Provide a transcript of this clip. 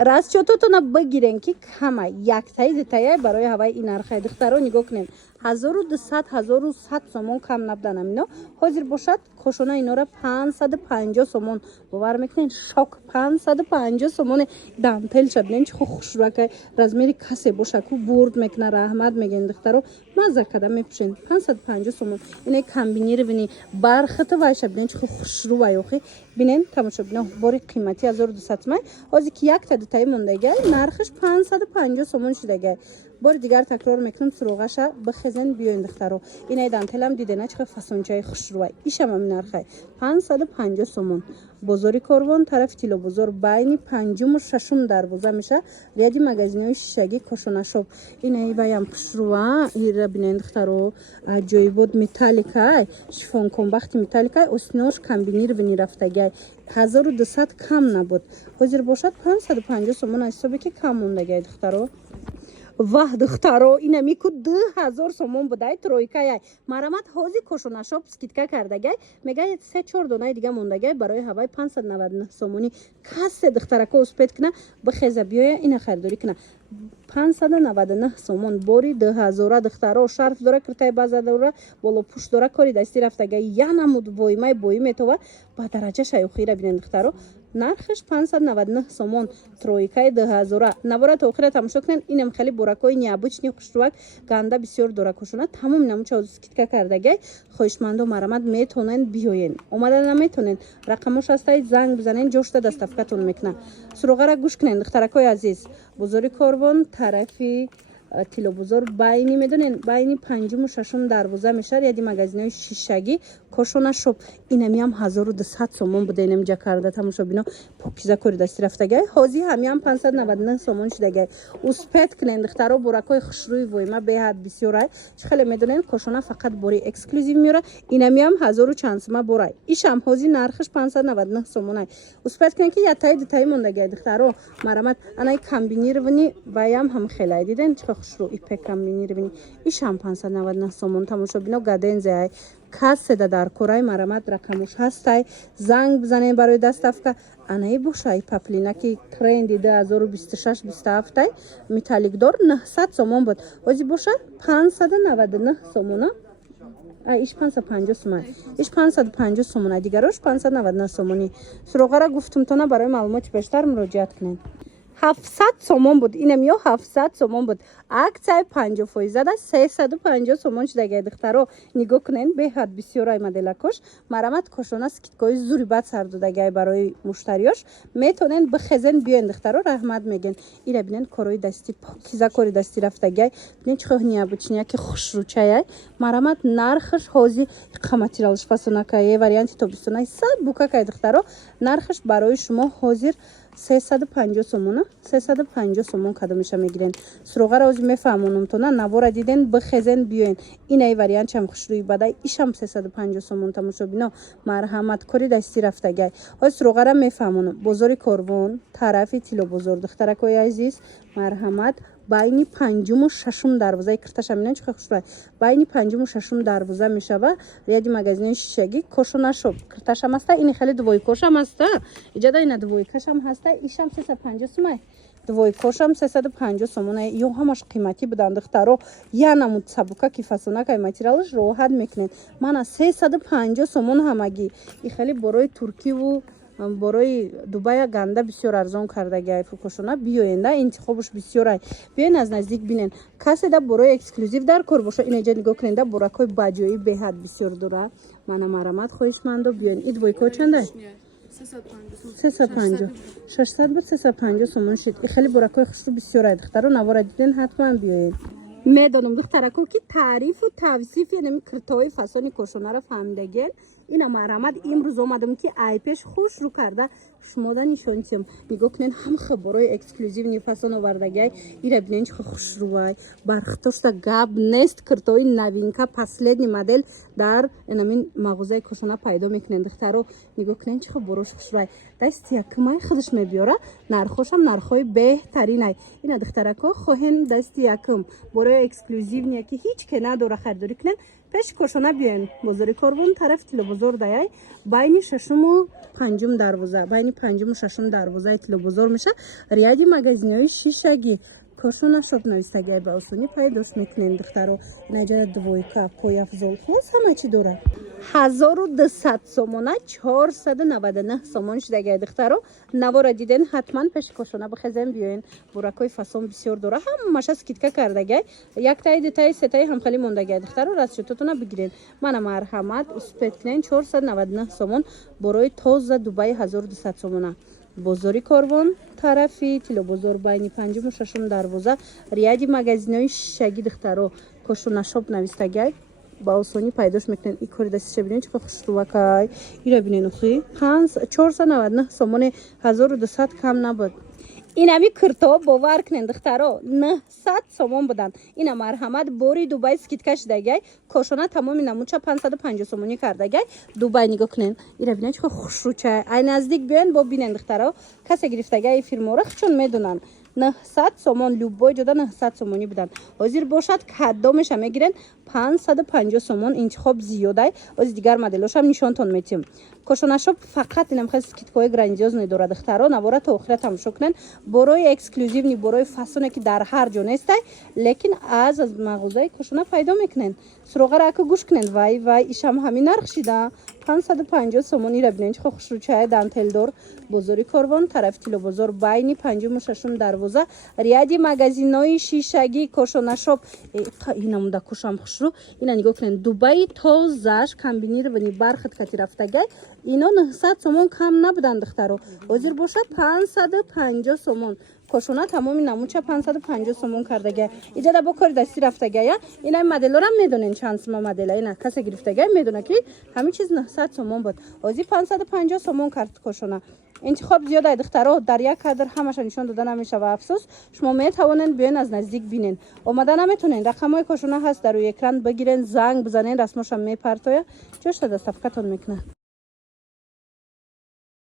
расчетотона бигирен ки кама яктаи детая барои ҳаваи ин нархаи духтаро нигоҳ кунем 1200-1100 сомон кам набуданам ино ҳозир бошад кошона инора 550 сомон бовар мекунен шок 550 сомоне дантел шабинен чихо хушракай размери касе боша ку бурд мекуна раҳмат мегӯен духтаро маза када мепӯшен 550 сомон ине комбинированӣ бархата вай шабинен чихо хушру вай охи бинен тамошо бино бори қимати 1200 май ҳозир ки якта детаи мондагай нархаш 550 сомон шудагай бори дигар такрор мекунам суроғаша бихезен биёин духтаро инаи дантелам дидена чихо фасончаи хушрувай ишам ҳамин нархай 550 сомон бозори корвон тарафи тило бозор байни 5-ум 6-ум дарвоза меша ряди магазинои шишагӣ кошонашоб инаи ваям хушрува ира бинен духтаро аҷоибот металликай шифонкомбахти металликай осинош комбинированӣ рафтагай 1200 кам набуд ҳозир бошад 550 сомон аз ҳисобе ки кам мондагай духтаро ваҳ духтаро инами ку 2000 сомон будай тройкаяй марамат ҳозир кошонашоб скидка кардагай мегай 3-4 донаи дига мондагай барои ҳаваи 599 сомони кассе духтарако успед кина бихеза биёя ина харидорӣ кина 599 сомон бори 2000 духтаро шарф дора киртай база дора боло пуш дора кори дастӣ рафтагай янамуд воимай бои метова ба дараҷа шаюхира бинен духтаро нархаш 599 сомон тройкаи 2000 набора то охира тамошо кунен инам хеле боракои необычни хушрувак ганда бисёр дора кошона тамоми намуча скидка кардагай хоҳишмандо марамат метонен биёен омада наметонен рақамош ҳастай занг бизанен ҷошта доставкатон мекуна суроғара гӯш кунен духтаракои азиз бозори корвон тарафи тило бозор байни медонен байни 5-ум 6-ум дарвоза мешар яди магазинои шишагӣ кошона шоб инамиам 1200 сомон буда инам ҷакарда тамошо бино покиза кори дастӣ рафтагай ҳозир ҳамиам 599 сомон шудагай успед кунен духтаро боракои хушрӯи воима беҳад бисёрай чӣ хеле медонен кошона фақат бори эксклюзив меора инамиам 1000 чанд сома борай ишам ҳозир нархаш 599 сомонай успед кунен ки ятаи детаи мондагай духтаро марамат анаи комбинированӣ ваям ҳам хелай диден чихо хушрӯ ипе комбинированӣ ишам 599 сомон тамошо бино гадензеай касседа дар корай марамат рақамуш ҳастай занг бизанен барои доставка анаи бошай паплинаки тренди 2026-27 металликдор 900 сомон буд ҳозир бошад 599 сомона иш 550 сомон иш 550 сомон дигарош 599 сомони суроғара гуфтумтона барои маълумоти бештар муроҷиат кунед 700 сомон буд инам ё 700 сомон буд аксияи 50% да 350 сомон шудагай духтаро нигоҳ кунен беҳад бисёрай моделакош марамат кошона скидкои зури бад сар додагай барои муштариёш метонен бихезен биёен духтаро раҳмат мегӯен ира бинен корои дастӣ покиза кори дастӣ рафтагай бинен чихо необычнияки хушрӯчаяй марамат нархаш ҳозир қаматиралш фасонакае варианти тобистонаи сад букакай духтаро нархаш барои шумо ҳозир 350 сомона 350 сомон кадо меша мегирен суроғара ҳозир мефаҳмонумтона навора диден бихезен биёен инаи вариантчам хушрӯи бадай ишам 350 сомон тамошо бино марҳамат кори дастӣ рафтагай ҳозир суроғара мефаҳмонум бозори корвон тарафи тило бозор духтаракои азиз марҳамат байни 5-ум 6-ум дарвозаи кирташа минен чихо хушрӯй байни 5-ум 6-ум дарвоза мешава ряди магазинои шишагӣ кошонашоб кирташам аста ини хеле двойкошам аста иҷада ина двойкашам ҳаста ишам 350 сомай двойкошам 350 сомонай ё ҳамаш қиматӣ будан духтаро янамуд сабука ки фасонакай материалаш роҳат мекунен мана 350 сомон ҳамагӣ и хеле борои туркиву борои дубая ганда бисёр арзон кардагай кошона биёенда интихобуш бисёрай биёен аз наздик бинен каседа борои эксклюзив дар кор боша инаҷа нигоҳ куненда боракои баҷоӣ беҳад бисёр дора мана марамат хоҳишмандо биёен и двойко чандай 350 600 буд 350 сомон шуд и хеле боракои хушрӯ бисёрай духтаро навора диден ҳатман биёен медонам духтарако ки таърифу тавсифи нами киртои фасони кошонаро фаҳмидаген ина марҳамат имрӯз омадам ки айпеш хушрӯ карда шумода нишонтиям нигоҳ кунен ҳамха борои эксклюзивни фасон овардагай ира бинен чихо хушрӯвай бархтошта гап нест киртои новинка последний модель дар инамин мағозаи кошона пайдо мекунен духтаро нигоҳ кунен чихо борош хушрӯвай дасти якмай худаш мебиёра нархошам нархҳои беҳтаринай ина духтарако хоҳен дасти якм борои эксклюзивния ки ҳеҷ ке надора харидорӣ кунен пеш кошона биён бозори корбон тарафи тилобозор даяй байни шашуму панҷум дарвоза байни панҷуму шашум дарвозаи тилобозор меша риади магазинҳои шишагӣ кошона шоб навистагиай ба осонӣ пайдош мекунем духтаро наҷара двойка пойафзол хулос ҳама чӣ дорад 1200 сомона 499 сомон шидагиай духтаро навора диден ҳатман пеши кошона бихезем биёен буракҳои фасон бисёр дора ҳамаша скидка кардагиай яктаи дутаи сетаи ҳамхали мондагиай духтаро расчетотона бигирен мана марҳамат успед кунен 499 сомон борои тоза дубаи 1200 сомона бозори корвон тарафи тилобозор байни панҷуму шашум дарвоза риади магазинҳои шишагӣ духтаро кошонашоб навистагиай ба осонӣ пайдош мекунен и кори дастиша бинен чӣ хушрувакай ира бинен ухи 499 сомони 1200 кам набуд инами курто бовар кунен духтаро 900 сомон буданд ина марҳамат бори дубай скидка шидагиай кошона тамоми намуча 550 сомонӣ кардагиай дубай нигоҳ кунен ира бинен чӣ хушручай ай наздик биёен бо бинен духтаро касе гирифтагиай фирмора чун медонанд 900 сомон любой ҷода 900 сомонӣ буданд ҳозир бошад каддомеша мегирен 550 сомон интихоб зиёдай ози дигар моделошам нишонтон метиҳем кошонашоб фақат инамхел скидкаҳои грандиозне дорад духтаро навора то охира тамошо кунен борои эксклюзивни борои фасоне ки дар ҳар ҷо нестай лекин аз мағозаи кошона пайдо мекунен суроғара аку гӯш кунен вай ишам ҳамин нарх шида 550 сомон ира бинен чӣ хушручай дантелдор бозори корвон тарафи тилобозор байни панҷуму шашум дарвоза риади магазинҳои шишагӣ кошонашоб инамуда кушам хушру ина нигоҳ кунен дубаи тозаш комбинированӣ бархаткати рафтагай ино 900 сомон кам набуданд духтаро ҳозир бошад 550 сомон кошона тамоми намуча 550 сомон кардагиай иҷада бо кори дастӣ рафтагая инаи моделорам медонен чанд сома модела ина касе гирифтагай медона ки ҳамин чиз 900 сомон буд ҳозир 550 сомон кард кошона интихоб зиёдай духтаро дар як кадр ҳамаша нишон дода намешава афсӯс шумо метавонед биёен аз наздик бинен омада наметонен рақамҳои кошона ҳаст дар рӯи экран бигирен занг бизанен расмошам мепартоя ҷошта дастафкатон мекунад